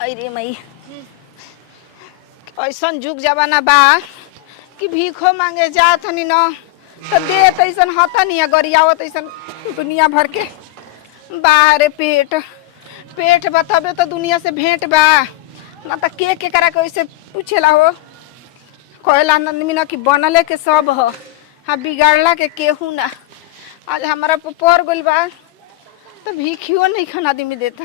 अरे मई ऐसा जुग जमाना बा कि भीखो मांगे जात हनी न तो दे तैसन हता नहीं गरियावत ऐसन दुनिया भर के बाहरे पेट पेट बताबे तो दुनिया से भेंट बा ना तो के करा के वैसे पूछेला हो कहला आदमी ना कि बनले के सब हो हाँ बिगाड़ला के केहू ना। आज हमारा पड़ गइल बा तो भीखियो नहीं खाना आदमी देता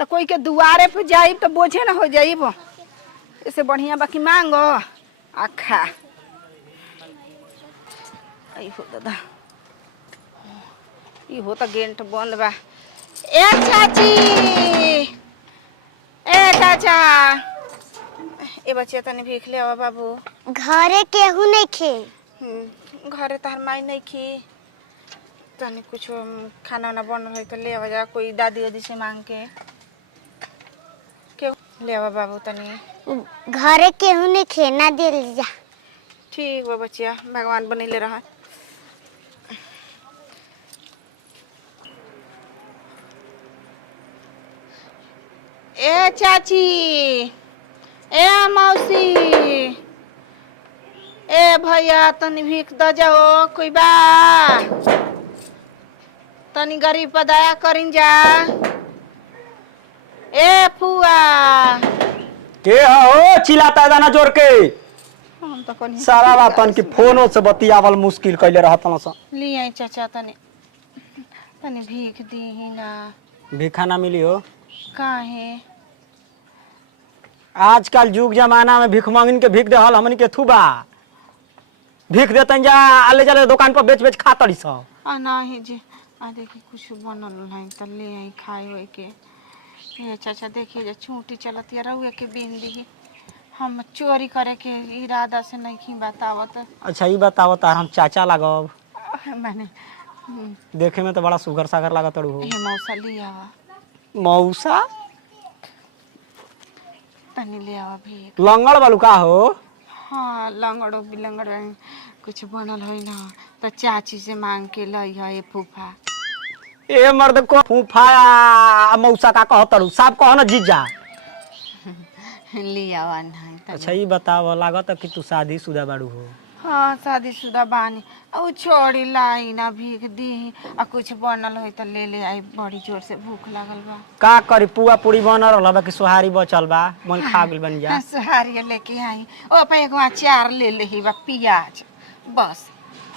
तो कोई के दुआरे पे जाइब तो बोझे ना हो जाइब इससे बढ़िया बाकी मांगो आ खा। आई हो दादा इहो तो गेंट बंद बा। ए चाची ए चाचा ए बच्चे तनी भीख ले आवा बाबू। घरे केहू नहीं खे। घरे तहर माई नहीं खी तनी कुछ खाना वाना बन रही तो ले आवा जा कोई दादी वादी से मांग के क्यों ले आवा बाबू तनी। घरे केहू नहीं खे ना दे जा। ठीक बा बच्चिया भगवान बनैले रहा। ए चाची ए मौसी ए भैया तनी भीख द जाओ कोई बा तनी गरीब पर दया करिन जा। ए फुआ के हो चिल्लाता दाना जोर के हम तो कोनी सारा बातन की फोनो से बतियावल मुश्किल कइले रहतन स। ली आई चाचा तनी तनी भीख दी ना। भीखा ना मिली हो काहे आजकल जुग जमाना में भीख मांगिन के भीख देहल हमन के थुबा भीख देतन जा आले जाले दुकान पर बेच बेच खातड़ी स। आ नाही जी आ देखी कुछ बनल नहीं त ले आई खाए होए के। ए चाचा देखिए जे छूटी चलत या रहुए के बिन दी हम चोरी करे के इरादा से नहीं की बतावत। अच्छा ये बताओ तार हम चाचा लागब मैंने देखे में तो बड़ा सुगर सागर लागत हो। हे मौसा लिया मौसा तनी ले आवा भी लंगड़ बालू का हो। हाँ लंगड़ो बिलंगड़ कुछ बनल है ना तो चाची से मांग के लई है फूफा। ए मर्द को फूफा मौसा का कहतड़ू साहब कहो ना जीजा। लिया वा नहीं अच्छा ये बताओ लागत कि तू शादी शुदा बाड़ू हो। हाँ शादीशुदा बानी और छोड़ी लाई ना भीख दी आ कुछ बनल हो तो ले ले आई बड़ी जोर से भूख लागल बा। का करी पुआ पूरी बन रहल बा कि सोहारी बचल बा मन खा गेल बन जा। सुहारी लेके आई ओ पे एगो अचार ले लेही बा प्याज बस।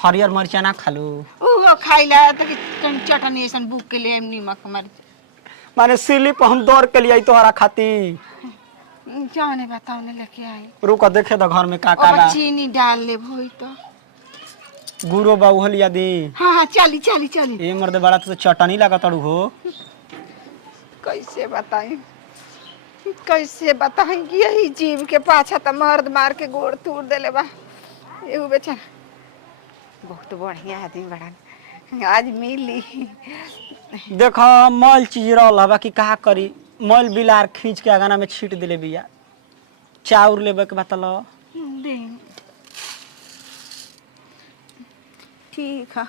हरियर मरचा ना खालू वो खाइला तो कि चटनी ऐसन भूख के लिए नीमक मर माने स्लिप हम दौड़ के लिए तोहरा खाती जाने बताओ ने लेके आई। रुक देखे तो घर में का का और चीनी डाल ले भई तो गुरो बाऊ हलिया दी। हाँ हाँ चली चली चली। ए मर्द बड़ा तो चटनी लागत अड़ू हो। कैसे बताई कि यही जीव के पाछा तो मर्द मार के गोड़ तोड़ देले बा। एहू बेचारा बहुत बढ़िया आदमी बड़ा आज मिली। देखो मल चीज रहल बा कि का करी मल बिलार खींच के आगाना में छीट दिले बिया चाउर लेबे के बतल ठीक है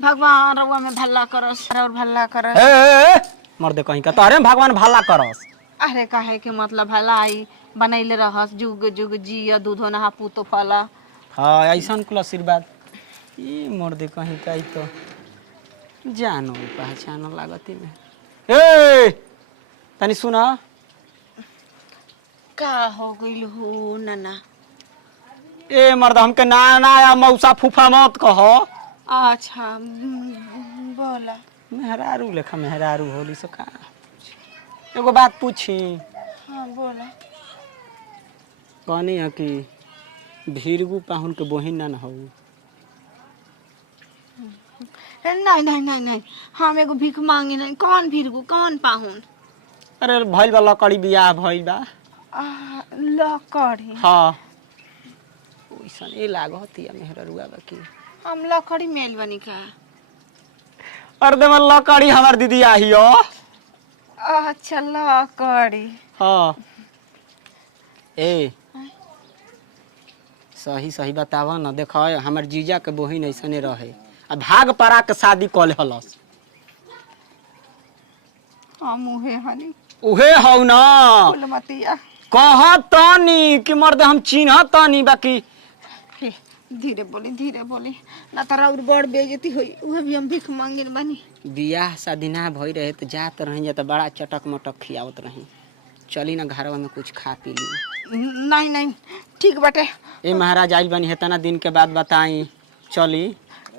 भगवान रउआ में भला करस और भला करस। मर्दे कहीं का तारे में भगवान भला करस। अरे काहे के मतलब भलाई बनैले रहस जुग जुग जिया दूधो नहा पूतो फला। हाँ ऐसा कुल आशीर्वाद ये मर्दे कहीं का तो जानो पहचानो लागती में। ए तनी सुना का हो गइल हो नाना। ए मर्द हमके नाना या मौसा फूफा मत कहो। अच्छा बोला मेहरारू लेखा मेहरारू होली से का एगो बात पूछी। हाँ बोला कहनी है कि भीरगू पाहुन के बहिन ना हो। नहीं नहीं नहीं नहीं हम एगो भीख मांगी नहीं कौन भीरगू कौन पाहुन। अरे भइल बा लकड़ी बियाह भइल बा। लकड़ी हाँ ओइसन ए लागत या मेहरारूआ बा की हम लकड़ी मेल बनी का। अरे दे लकड़ी हमार दीदी आई हो। अच्छा लकड़ी हाँ ए सही सही बतावा ना देख हमार जीजा के बहिन ऐसने रहे आ भाग परा के शादी कल हलस। हम मुहे हनी उहे हौ ना फुलमतिया कह तानी कि मर्द हम चिन्ह तानी बाकी हे, धीरे बोली ना तारा और बड़ बेइज्जती होई उहे भी हम भीख मांगे बानी। बियाह शादी ना भई रहे तो जात रही तो बड़ा चटक मटक खियावत रही। चली ना घरवा में कुछ खा पी ली। नहीं ठीक बाटे। ए महाराज आइल बनी है तना दिन के बाद बताई चली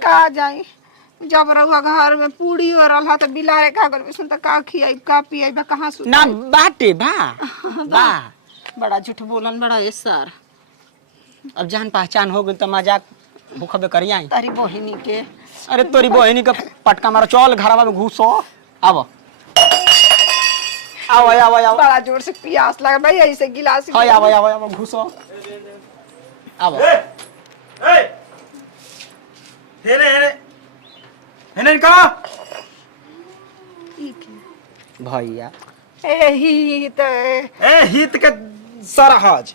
का जाई जब रहुआ घर में पूरी हो रहा तो बिलारे का कर सुन त का खियाई का पियाई बा कहां सुन ना बाटे बा बा बड़ा झूठ बोलन बड़ा ये सर। अब जान पहचान हो गई तो मजाक भूखबे करिया। तारी बहिनी के अरे तोरी बहनी का पटका मारो चल घरवा में घुसो। आव आओ बड़ा जोर से प्यास लगा भाई ऐसे गिलास हाय आओ घुसो आव हेने निकलो भैया एही त ए हित के सरहज।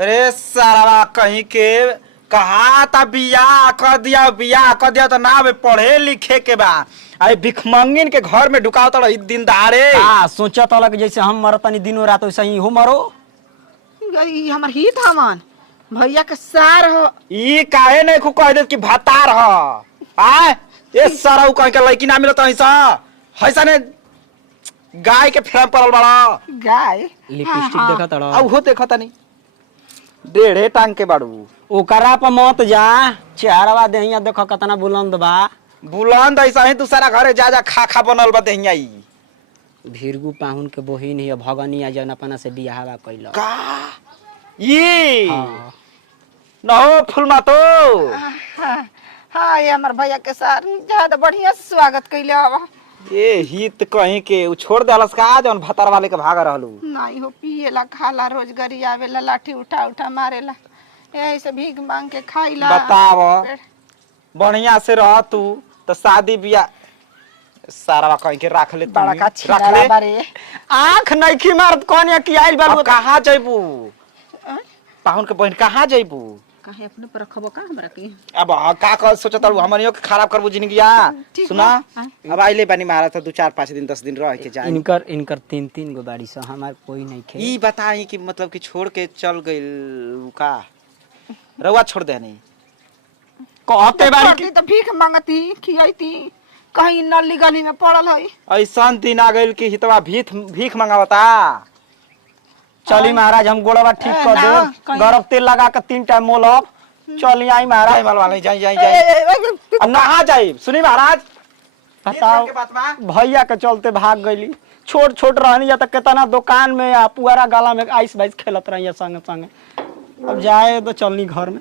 अरे सारा कहीं के कहा था बियाह कर दिया तो ना पढ़े लिखे के बा अरे भिखमंगिन के घर में ढुकाओ तो दिन दहाड़े सोचा तो लग जैसे हम मरतनी दिनों रात वैसे ही हो मरो। ई हमर हित हमान भैया के सार हो। ई काहे नहीं खु कह दे कि भतार ह आय ए सरौ कहीं के लड़की ना मिलत ऐसा ने गाय के फेरम पड़ल बड़ा गाय लिपस्टिक देखत रहो अब हो देखत नहीं डेढ़े टांग के बाड़ू ओकरा पर मत जा चेहरवा देहिया देखो कितना बुलंद बा। बुलंद ऐसा ही दूसरा घरे जा खा बनल बा देहिया ई भीरगू पाहुन के बहिन है भगनी आ जन अपना से बियाहवा कइल का ई हाँ। न हो फुलमा तो हाँ ये हमर भैया के सार ज्यादा बढ़िया से स्वागत कैले हवा। ए हित कहीं के उ छोड़ देलस का जौन भतार वाले के भाग रहलू नहीं हो पिएला खाला रोजगारी आवेला लाठी उठा मारेला ऐसे भीख मांग के खाइला। बताव बढ़िया से रह तू तो शादी बियाह सारा कहीं के रख ले बड़ा का छिनारा बारे आंख नइखी मारत कोन की आइल बालू कहां जइबू पाहुन के बहन कहां जइबू काहे अपने पर रखबो का हमरा के अब का कर सोचत हमनियो के खराब करबू जिंदगिया सुना अब आइले बानी मारा तो 2-4-5 दिन 10 दिन रह के जाए इनकर 3 गो बाड़ी से हमार कोई नहीं खे। ई बताई कि मतलब कि छोड़ के चल गइल का रउआ छोड़ दे नहीं कहते बाड़ी तो भीख मांगती खियाईती कहीं नली गली में पड़ल है। ऐसन दिन आ गइल कि हितवा भीख मंगावता। चली महाराज हम गोड़वा ठीक कर दे गरम तेल लगा के 3 टाइम मोलब चली आई महाराज मलवा जाई अब कहां जाई सुनी महाराज बताओ के बात बा भैया के चलते भाग गईली छोट रहनी या तो कितना दुकान में या पुआरा गाला में आइस बाइस खेलत रही संगे संगे अब जाए तो चलनी घर में।